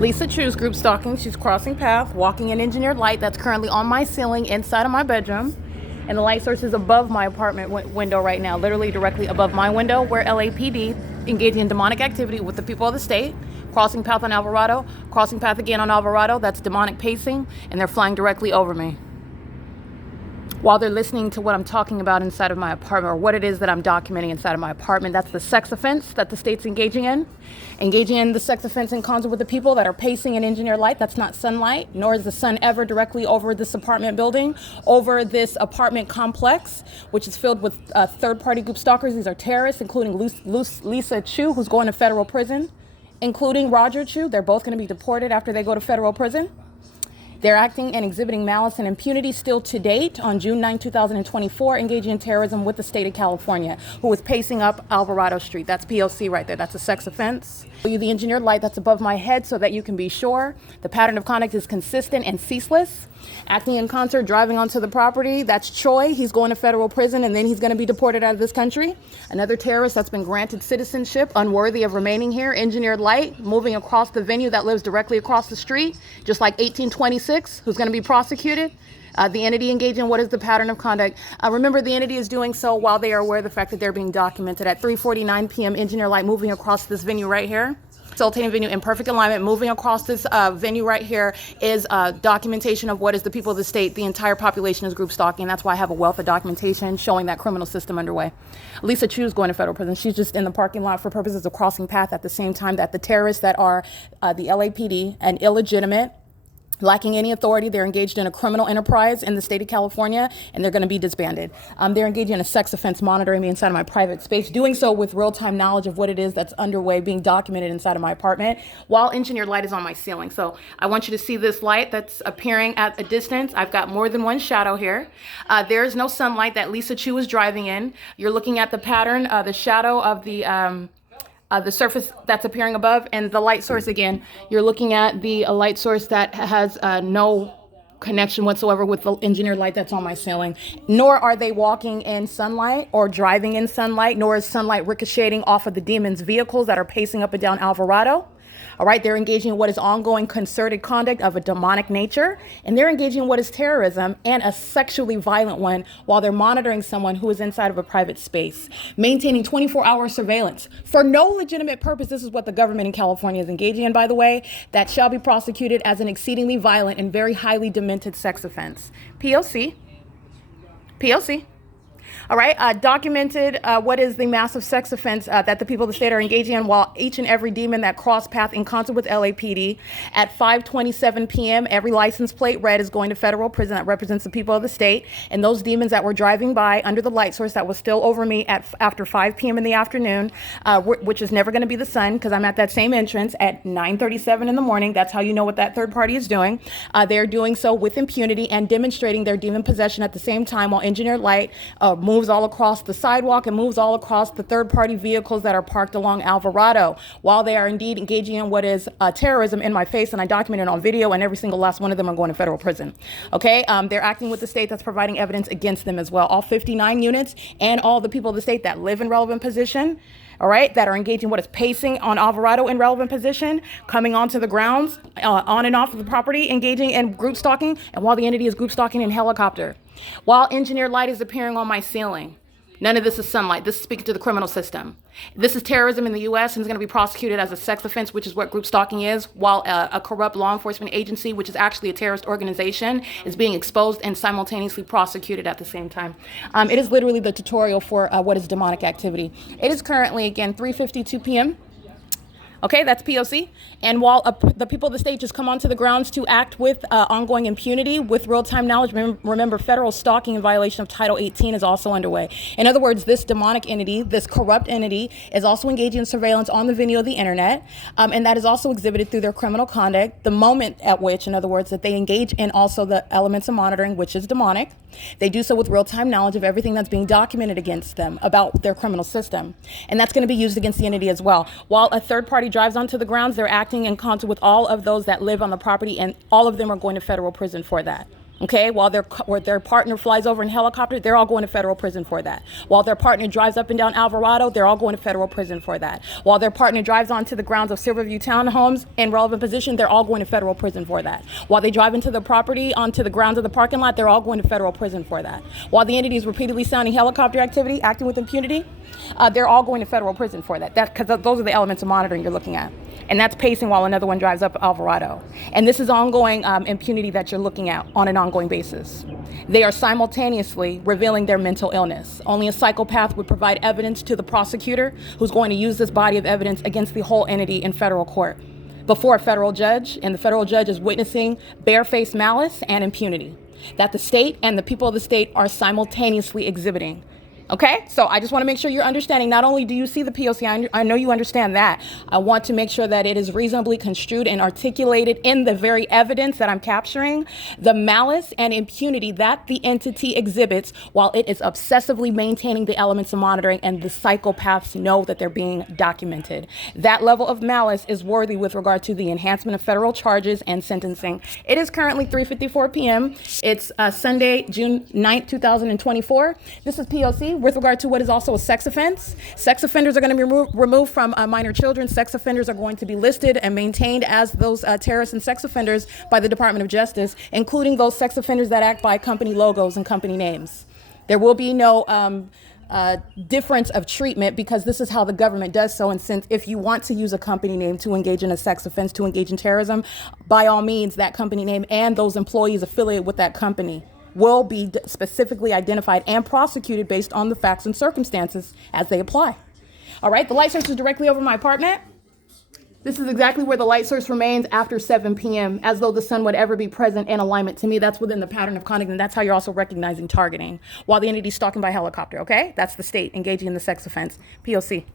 Lisa Chu's group stalking. She's crossing path, walking an engineered light that's currently on my ceiling inside of my bedroom. And the light source is above my apartment window right now, literally directly above my window, where LAPD engaging in demonic activity with the people of the state. Crossing path on Alvarado, crossing path again on Alvarado. That's demonic pacing, and they're flying directly over me while they're listening to what I'm talking about inside of my apartment, or what it is that I'm documenting inside of my apartment. That's the sex offense that the state's engaging in the sex offense in concert with the people that are pacing an engineered light. That's not sunlight, nor is the sun ever directly over this apartment building, over this apartment complex, which is filled with third-party group stalkers. These are terrorists, including Lisa Chu, who's going to federal prison, including Roger Chu. They're both going to be deported after they go to federal prison. They're acting and exhibiting malice and impunity still to date on June 9, 2024, engaging in terrorism with the state of California, who was pacing up Alvarado Street. That's P.O.C. right there. That's a sex offense. The engineered light that's above my head so that you can be sure the pattern of conduct is consistent and ceaseless. Acting in concert, driving onto the property. That's Choi. He's going to federal prison, and then he's going to be deported out of this country. Another terrorist that's been granted citizenship, unworthy of remaining here. Engineered light moving across the venue that lives directly across the street, just like 1826, who's going to be prosecuted. The entity engaging what is the pattern of conduct. Remember, the entity is doing so while they are aware of the fact that they're being documented. At 3:49 p.m., engineer light moving across this venue right here. Facilitating venue in perfect alignment, moving across this venue right here is documentation of what is the people of the state. The entire population is group stalking. That's why I have a wealth of documentation showing that criminal system underway. Lisa Chu is going to federal prison. She's just in the parking lot for purposes of crossing path at the same time that the terrorists that are the LAPD and illegitimate, lacking any authority, they're engaged in a criminal enterprise in the state of California, and they're going to be disbanded. They're engaged in a sex offense, monitoring me inside of my private space, doing so with real-time knowledge of what it is that's underway, being documented inside of my apartment, while engineered light is on my ceiling. So I want you to see this light that's appearing at a distance. I've got more than one shadow here. There is no sunlight that Lisa Chu is driving in. You're looking at the pattern, the shadow of the surface that's appearing above, and the light source again. You're looking at the light source that has no connection whatsoever with the engineered light that's on my ceiling. Nor are they walking in sunlight or driving in sunlight, nor is sunlight ricocheting off of the demons' vehicles that are pacing up and down Alvarado. All right, they're engaging in what is ongoing concerted conduct of a demonic nature, and they're engaging in what is terrorism, and a sexually violent one, while they're monitoring someone who is inside of a private space, maintaining 24-hour surveillance for no legitimate purpose. This is what the government in California is engaging in, by the way, that shall be prosecuted as an exceedingly violent and very highly demented sex offense. P.O.C. P.O.C. All right, documented what is the massive sex offense that the people of the state are engaging in, while each and every demon that crossed path in concert with LAPD at 5:27 p.m., every license plate red is going to federal prison. That represents the people of the state. And those demons that were driving by under the light source that was still over me after 5 p.m. in the afternoon, which is never going to be the sun, because I'm at that same entrance at 9:37 in the morning. That's how you know what that third party is doing. They're doing so with impunity and demonstrating their demon possession at the same time, while engineered light moves all across the sidewalk and moves all across the third-party vehicles that are parked along Alvarado, while they are indeed engaging in what is terrorism in my face, and I documented it on video, and every single last one of them are going to federal prison. Okay, they're acting with the state that's providing evidence against them as well. All 59 units and all the people of the state that live in relevant position, all right, that are engaging what is pacing on Alvarado in relevant position, coming onto the grounds, on and off of the property, engaging in group stalking, and while the entity is group stalking in helicopter, while engineered light is appearing on my ceiling. None of this is sunlight. This is speaking to the criminal system. This is terrorism in the U.S. and is going to be prosecuted as a sex offense, which is what group stalking is, while a corrupt law enforcement agency, which is actually a terrorist organization, is being exposed and simultaneously prosecuted at the same time. It is literally the tutorial for what is demonic activity. It is currently, again, 3:52 p.m. Okay, that's P.O.C. And while the people of the state just come onto the grounds to act with ongoing impunity, with real-time knowledge, remember, federal stalking in violation of Title 18 is also underway. In other words, this demonic entity, this corrupt entity, is also engaging in surveillance on the venue of the internet, and that is also exhibited through their criminal conduct, the moment at which, in other words, that they engage in also the elements of monitoring, which is demonic. They do so with real-time knowledge of everything that's being documented against them about their criminal system. And that's going to be used against the entity as well. While a third party drives onto the grounds, they're acting in concert with all of those that live on the property, and all of them are going to federal prison for that. Okay, while their partner flies over in helicopter, they're all going to federal prison for that. While their partner drives up and down Alvarado, they're all going to federal prison for that. While their partner drives onto the grounds of Silverview Townhomes in relevant position, they're all going to federal prison for that. While they drive into the property onto the grounds of the parking lot, they're all going to federal prison for that. While the entity is repeatedly sounding helicopter activity, acting with impunity, they're all going to federal prison for that. Because those are the elements of monitoring you're looking at. And that's pacing while another one drives up Alvarado. And this is ongoing impunity that you're looking at on an ongoing basis. They are simultaneously revealing their mental illness. Only a psychopath would provide evidence to the prosecutor who's going to use this body of evidence against the whole entity in federal court before a federal judge, and the federal judge is witnessing barefaced malice and impunity that the state and the people of the state are simultaneously exhibiting. Okay, so I just want to make sure you're understanding. Not only do you see the P.O.C., I know you understand that. I want to make sure that it is reasonably construed and articulated in the very evidence that I'm capturing, the malice and impunity that the entity exhibits while it is obsessively maintaining the elements of monitoring, and the psychopaths know that they're being documented. That level of malice is worthy with regard to the enhancement of federal charges and sentencing. It is currently 3:54 p.m. It's Sunday, June 9th, 2024. This is P.O.C. with regard to what is also a sex offense. Sex offenders are going to be removed from minor children. Sex offenders are going to be listed and maintained as those terrorists and sex offenders by the Department of Justice, including those sex offenders that act by company logos and company names. There will be no difference of treatment, because this is how the government does so. And since if you want to use a company name to engage in a sex offense, to engage in terrorism, by all means, that company name and those employees affiliated with that company will be specifically identified and prosecuted based on the facts and circumstances as they apply. All right, the light source is directly over my apartment. This is exactly where the light source remains after 7 p.m., as though the sun would ever be present in alignment. To me, that's within the pattern of conduct, and that's how you're also recognizing targeting while the entity is stalking by helicopter, okay? That's the state engaging in the sex offense. P.O.C.